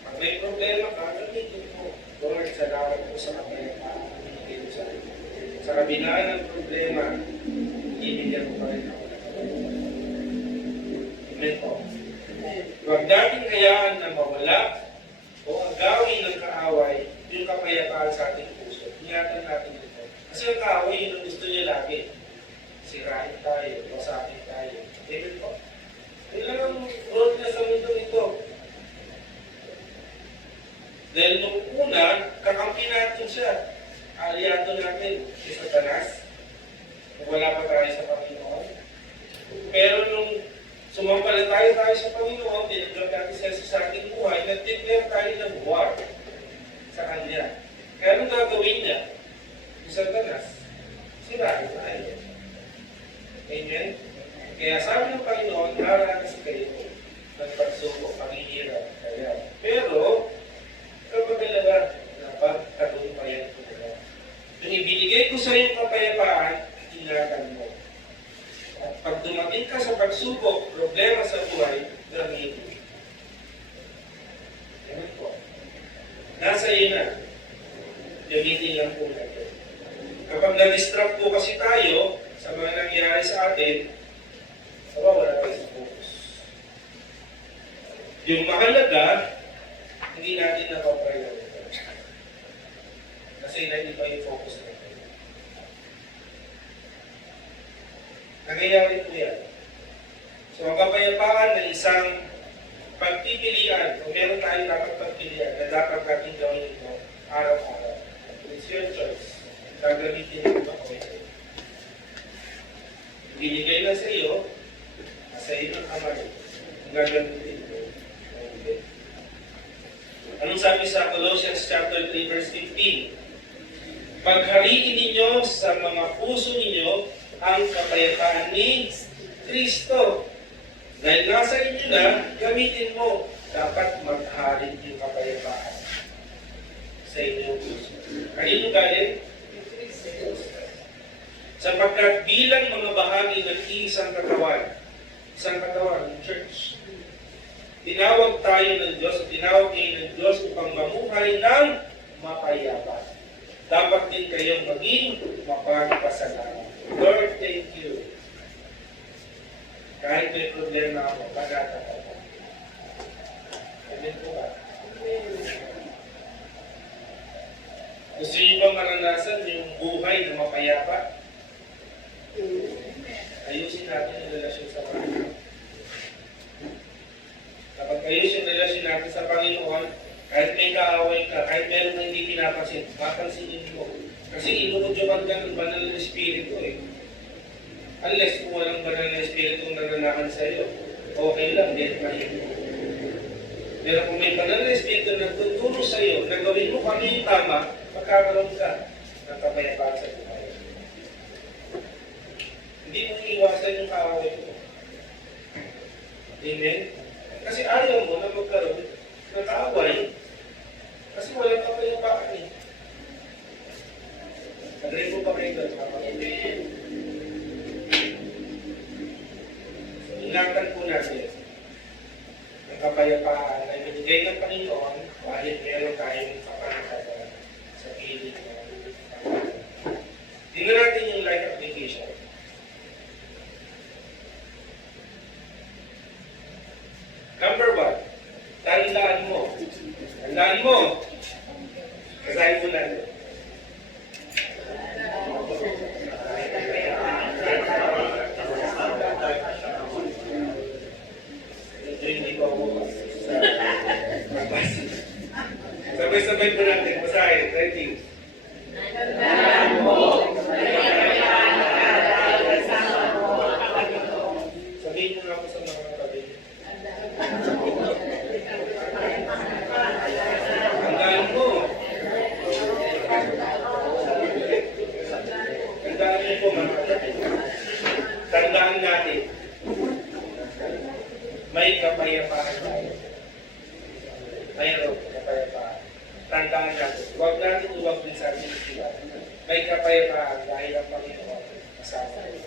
Pag may problema ka, gamitin mo. Lord, salamat po sa kapayapaan. Binigay mo sa iyo. Sa kabila ng problema, ibigyan ko pa rin ako. Amen po. Huwag natin hayaan na mawala o agawin ng kaaway yung kapayapaan sa ating puso. Ingatan natin ito. Kasi ang kaaway, yun ang gusto niya lagi. Sirain tayo, masakin tayo. Amen po. Yun lang ang role na sa mundo ito. Dahil nung una, kakampi natin siya. Aliado natin si Satanas. Kung wala pa tayo sa Panginoon. Pero nung sumampalataya tayo sa Panginoon, tinanggap natin siya sa ating buhay, nag-declare tayo ng war sa Kanya. Kaya anong gagawin niya? Si Satanas, sirain tayo. Amen? Kaya sabi ng Panginoon, haranas kayo ng pagsubok, panghihirap. Pero, kapag alaga, napagtagumpayan ko nila. Yung ibinigay ko sa iyong kapayapaan, ingatan mo. At pag dumating ka sa pagsubok, problema sa buhay, gamitin. Amen po. Nasa iyo na. Gamitin lang po natin. Kapag na-distract po kasi tayo sa mga nangyari sa atin, wala tayo sa focus. Yung mahalaga, hindi natin napaprioritize. Kasi na-iba yung focus natin. Nangyayari po yan. So, ang kapayapaan na isang pagpipilian, kung meron tayo dapat pagpilian na dapat natin gawin ito araw-araw. It's your choice. Gagamitin mo ba o ito? Binigay na sa iyo ng kamay. gagamitin mo. Anong sabi sa Colossians chapter 3 verse 15? Paghariin ninyo sa mga puso ninyo ang kapayapaan ni Kristo. Dahil nasa inyo na, gamitin mo. Dapat maghari yung kapayapaan sa inyong puso. Kanino galing? Sapagkat bilang mga bahagi ng isang katawan, church, tinawag tayo ng Diyos, tinawag kayo ng Diyos upang mamuhay ng mapayapa. Dapat din kayong maging mapagpasalamat. Lord, thank you. Kahit may problema ako, pagkata ko. Amen po ba? Gusto niyo ba maranasan yung buhay na mapayapa? Ayusin natin yung relasyon sa Panginoon. Kapag ayos yung relasyon natin sa Panginoon, kahit may kaaway ka, kahit meron na hindi pinapansin, mapansinin mo. Kasi inuudyokan ka ng banal na Espiritu eh. Unless kung walang banal na Espiritu na nananakan sa iyo, okay lang, get mahirap. Pero kung may banal na Espiritu na tuturo sa iyo, na gawin mo kami yung tama, magkakaroon ka ng kapayapaan sa buhay. Hindi mo iwasan yung kaaway mo. Amen? Kasi ayaw mo na magkaroon ng kaaway. Kasi walang kapayapaan eh. Agree mo ba kayo doon? Amen. So, ingatan po natin ang kapayapaan ay binigay ng Panginoon kahit meron tayong kapanakatan sa piling ng Panginoon. Tingnan natin yung life application. Number 1, tandaan mo. Tandaan mo. Kasahin mo natin. Ito hindi ko ako sa magbasa. Sabay-sabay po natin. Basahin. Ready? Tandaan mo. Sabihin mo na ako sa mga katabi. Tandaan mo. Tandaan mo po mga kapatid. Tandaan natin. May kapayapaan tayo. Mayroon kapayapaan. Tandaan natin. Huwag natin uwag din sa ating sila. May kapayapaan dahil ang Panginoon kasama tayo.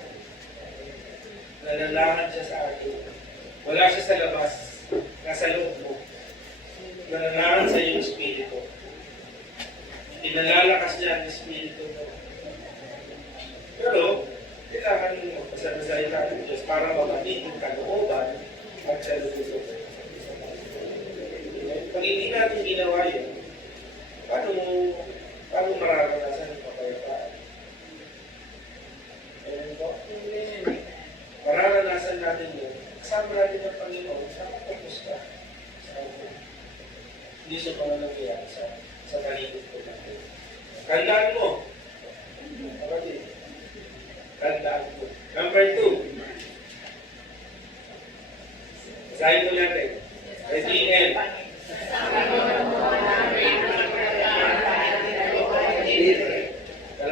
Nalalahan siya sa atin. Wala siya sa labas. Nasa loob mo. Nalalahan sa iyong Espiritu. Pinalalakas niya ang Espiritu mo. Pero, kailangan mo pasalasahin natin Diyos para mabatid yung kalooban at sa loob. Pag hindi natin ginawa yun, paano mararanasan ang kapayapaan? Ayan po? Mararanasan natin yun. Kasama natin ang Panginoon, nakatapos ka sa atin. Hindi siya pala nangyayari sa paligid ko natin. Tandaan mo. Kapatid. Tandaan mo. Number 2. Basahin mo natin. Ready and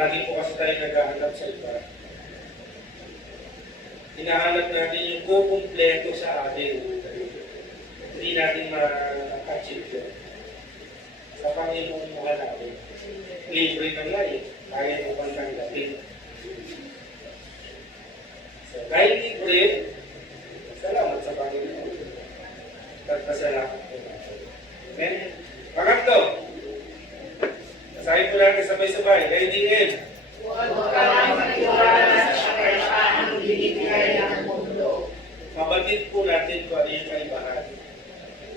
lagi po kasi tayo naghahanap sa iba. Hinahanap natin yung kukumpleto sa atin. Hindi natin ma-achieve yun. Sa Panginoon mo hanapin. Libre na nga eh. Kaya mo pang tanggapin. So, dahil libre, salamat sa Panginoon. Pagpasalamat po natin. Amen? Pangatlo, basahin po natin sabay-sabay. Ready in. Huwag kang magtiwala sa kapayapaan binibigay ng mundo. Mabatid po natin kung ano yung kaibahan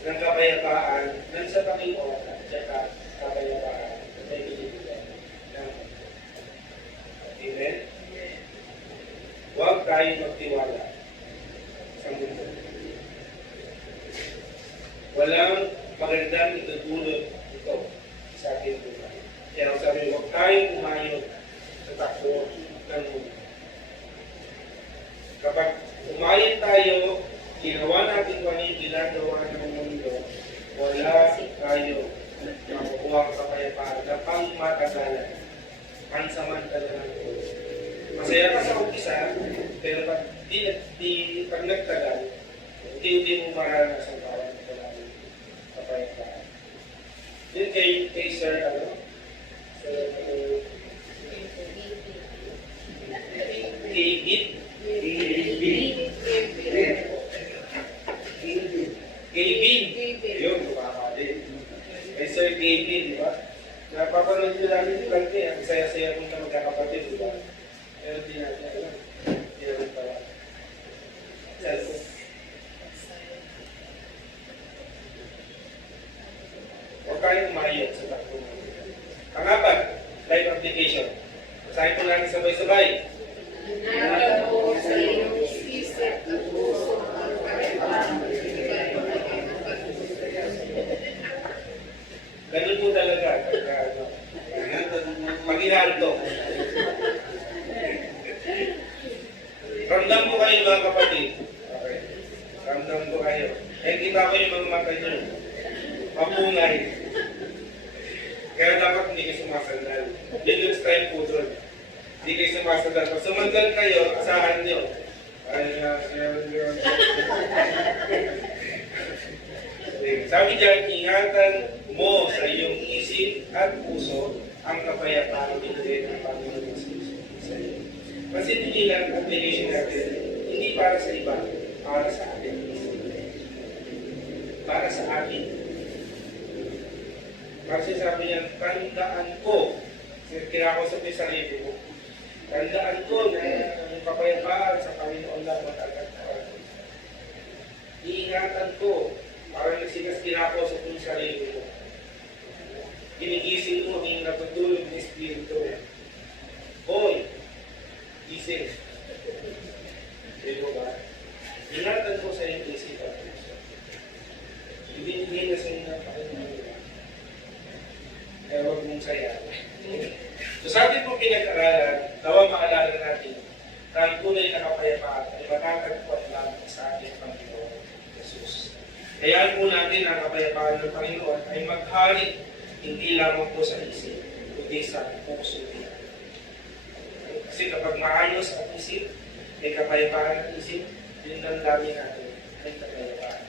ng kapayapaan ng sa Panginoon at saka kapayapaan na binibigay ng Amen? Huwag tayo magtiwala sa mundo. Walang magandang itutulot ito sa ating buhay. Kaya ang sabi, huwag tayong umayon sa takbo ng mundo. Kapag umayon tayo, ginawa natin kung ano yung ginagawa ng mundo, wala tayo makukuha ang kapayapaan na pangmatagalan, pansamantala ng Diyos. Masaya ka sa umpisa, pero pag nagtagal, hindi mo maranasan parang maraming kapayapaan. Yun kay Sir, Gavin. Yun, kumamali. Kay Sir Gavin, di ba? Napapanood nyo namin yung kante, ang saya-saya kong na magkakapatid, di ba? Pero di natin alam. Di natin pala. Cellphone. Huwag kayong umayot sa takbo. Pangapat, live application. Basahin po natin sabay-sabay. Nanda po sa iyong isip at puso ang kapayapaan. Ganun po talaga. Pag inalto. Ramdam po kayo mga kapatid. Okay. Ramdam po kayo. Eh, kita ko yung mga mata nyo. Mapungay. Kaya dapat hindi kayo sumasandal. Yun yung style po doon. Hindi kayo sumasandal. Pag sumandal kayo, asahan nyo. Sabi dyan, ingatan mo sa iyong isip at puso ang kapayapaan binigay ng Panginoon sa iyo. Kasi hindi lang ang application natin, hindi para sa iba, para sa atin. Para sa atin. Kasi sabi niya, tandaan ko, kinakausap niya sa sarili mo, tandaan ko na ang kapayapaan sa Panginoon lang matagagawin. Iingatan ko, parang kinakausap niya sa sarili mo. Ginigising mo, hindi napatulog ng Espiritu. Hoy, gising. Diba ba? Ingatan ko sa iyong isip at puso. Ibinigay na sa inyo ng Panginoon. Kaya huwag mong sayang. So sa ating pong pinag-aralan, nawa maalala natin na ang tunay na kapayapaan ay matatagpuan lamang sa ating Panginoon Jesus. Kaya po natin ang kapayapaan ng Panginoon ay maghari hindi lamang po sa isip, kundi sa puso din. Kasi kapag maayos ang isip, may kapayapaan ang isip, yun ang dami natin ay kapayapaan.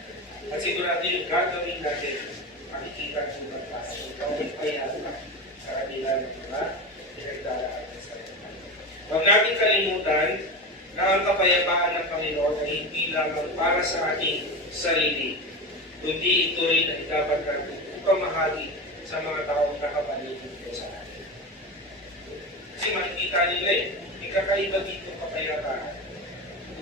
At sigurado yung gagawin natin, makikita ang ibang klase. Ikaw ay payapa sa kanila ng mga pinagdaraan sa kanila. Huwag natin kalimutan na ang kapayapaan ng Panginoon ay hindi lamang para sa ating sarili, kundi ito rin na dapat natin pamahagi sa mga taong nakapaligid ko sa atin. Kasi makikita nila may kakaiba dito kapayapaan.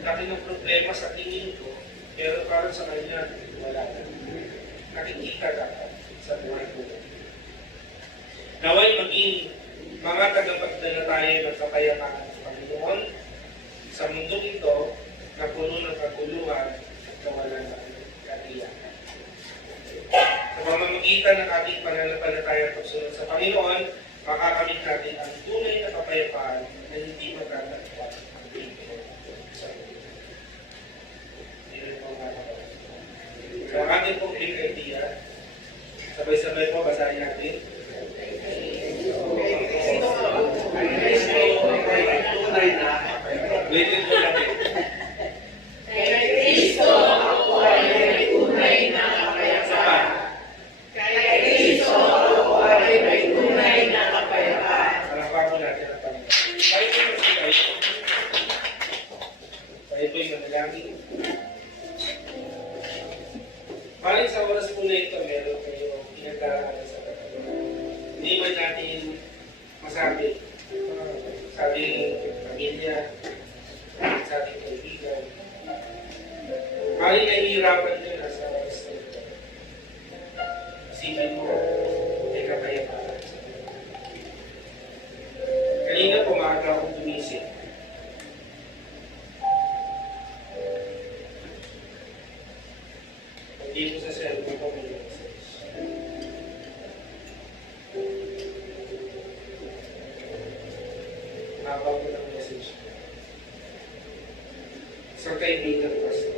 Laki ng problema sa tingin ko, pero para sa kanya, wala na. Nakikita dapat sa buhay ko. Naway maging mga tagapagdala tayo ng kapayapaan ng Panginoon sa mundong ito na puno ng kaguluhan at kawalan ng katiyakan. Sa pamamagitan ng ating pananampalataya at pagsunod sa Panginoon, makakamit natin ang tunay na kapayapaan na hindi magkatagpuan ang Panginoon sa mundo. Hindi po mga kapatid. So, ang ating pong big idea, sabay-sabay po, basahin natin. Waitin po natin. Kay Kristo ako ay may tunay na kapayapaan. Kay Kristo ako ay may tunay na kapayapaan. Palakpakan po natin ang Panginoon. Tayo po yung tayo. Tayo po yung manalangin. Maraming sa oras po na ito, meron kayo pinagdaraanan sa kapatid. Hindi man natin masabi sa ating pamilya, sa ating kaibigan. Maraming nahihirapan nyo na sa oras na ito. Isipin mo, may kapayapaan. Kanina po maaga akong tumisip. Dito sa cellphone ko may message. Nabaw ko ng message. Isang kaibigan pastor.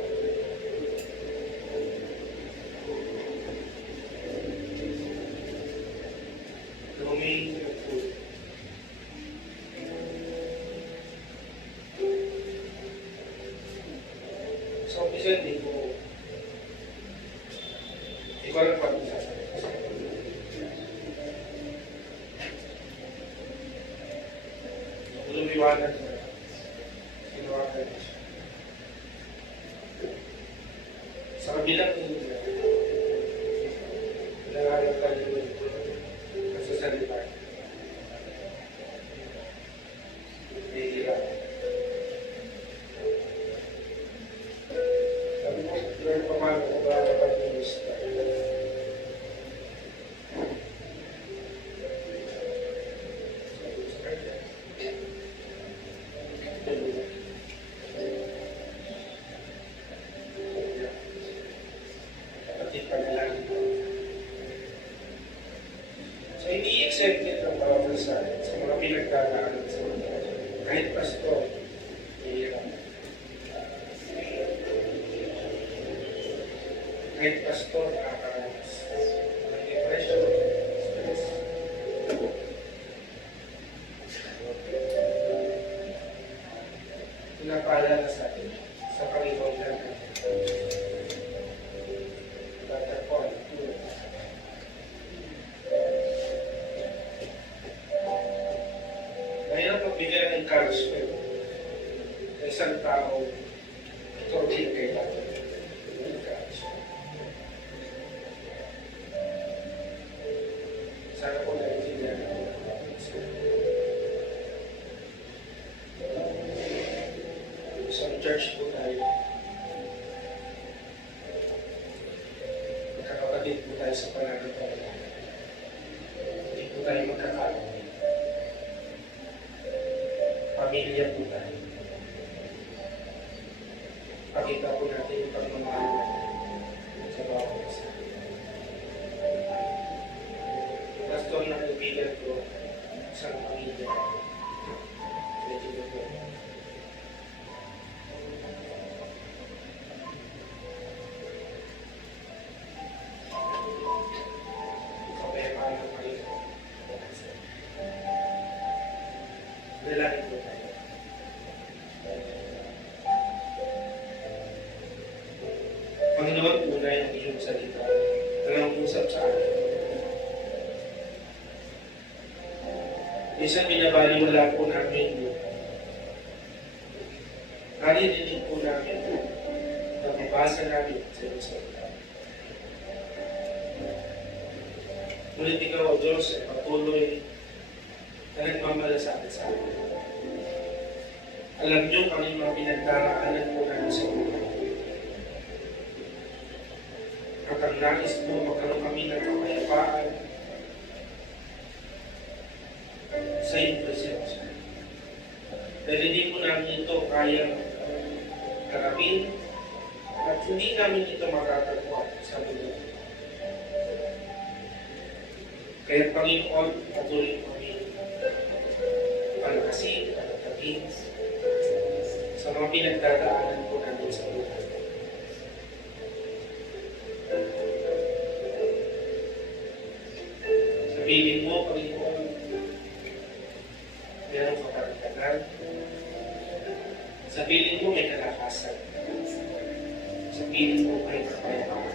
Minsan, hindi ko alam pa kung sasabihin ko sa'yo. Lumiwanag na. Sinawagan na siya. Sa kabilang nila, nangarap tayo nito sa salita. Nahihirap. Sabi ko, Lord, paano ko ba kapag-minister? Sabi ko sa kanya, kapatid pa na lang. So, hindi accepted ang bawat sa mga pinagdadaanan sa mga kahit pastor, hirap. Kahit pastor, nakakaranas. Mga depression, stress. Pinapaalala sa atin sa Panginoon natin. Tatagpuan, tulad. Mahirap magbigay ng encouragement sa isang tao ito din kailangan. Encouragement. Sana po naintindihan natin. Sa church po tayo. Magkakapatid po tayo sa pananampalataya. Hindi po tayo magkakaroon. Pamilya po tayo. Pakita po natin yung pagmamahal natin sa bawat isa. Pastor na kaibigan ko, isang pamilya. Medyo po. Kapayapaan ng Panginoon. Dalangin po tayo. Panginoon, tunay ang iyong salita na nangusap sa akin. Minsan binabaliwala po namin yun. Narinig po namin na mabasa namin sa iyong salita. Ngunit ikaw, O Diyos, ay patuloy na nagmamalasakit sa amin. Alam niyo kung yung mga pinagdaraanan po namin sa buhay. At ang nais mo, magkaroon kami ng kapayapaan sa iyong presensya. Dahil hindi po namin ito kayang harapin at hindi namin ito makakagawa sa mundo. Kaya Panginoon, patuloy kami palakasin, palatagin sa mga pinagdadaanan po namin sa buhay. Sabihin mo, Panginoon, meron ka karagdagan. Sabihin mo, may kalakasan. Sabihin mo, may kapayapaan.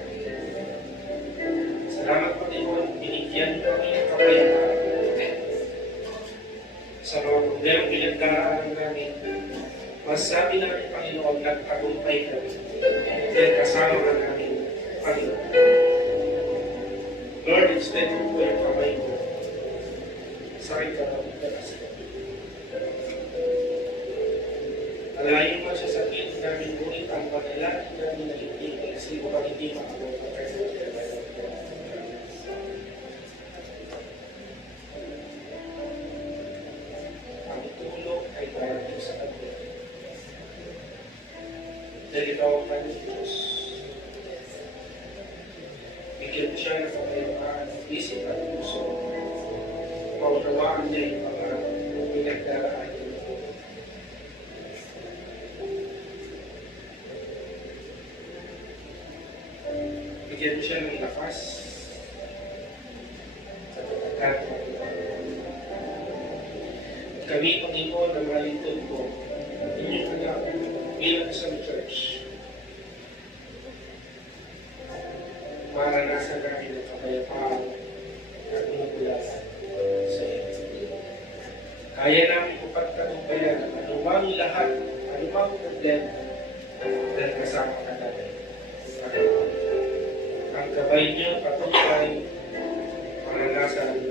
Salamat, Panginoon, binigyan mo kami ng kapayapaan. Sa mga problemang pinagdaraanan namin, masasabi namin, Panginoon, nagtagumpay kami. Dahil kasama ka namin, Panginoon. Lord, extend mo po yung kamay mo. Sakit ka na magdalas ka. Alayin mo sa sakit namin, ngunit ang panalangin namin na hindi, kasi upang hindi makabuka kayo. Ang tulong ay darating sa kanila. Dahil ikaw ang kanyang Diyos. Bigyan mo siya ng kapayapaan, isip at puso. Maunawaan niya yung mga pinagdaraan niya. Bigyan mo siya ng lakas sa pagkakataon. Kami, Panginoon, na malintod ko, inyong anak, bilang isang church, kalikasan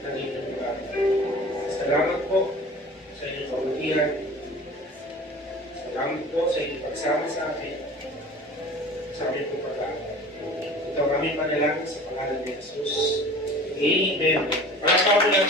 ng inyong lugar. Salamat po sa inyong kabutihan. Salamat po sa inyong pagsama sa amin. Sa aming po pag-aaral. Ito ang aming panalangin sa pangalan ni Jesus. Amen. Para pa mo lang.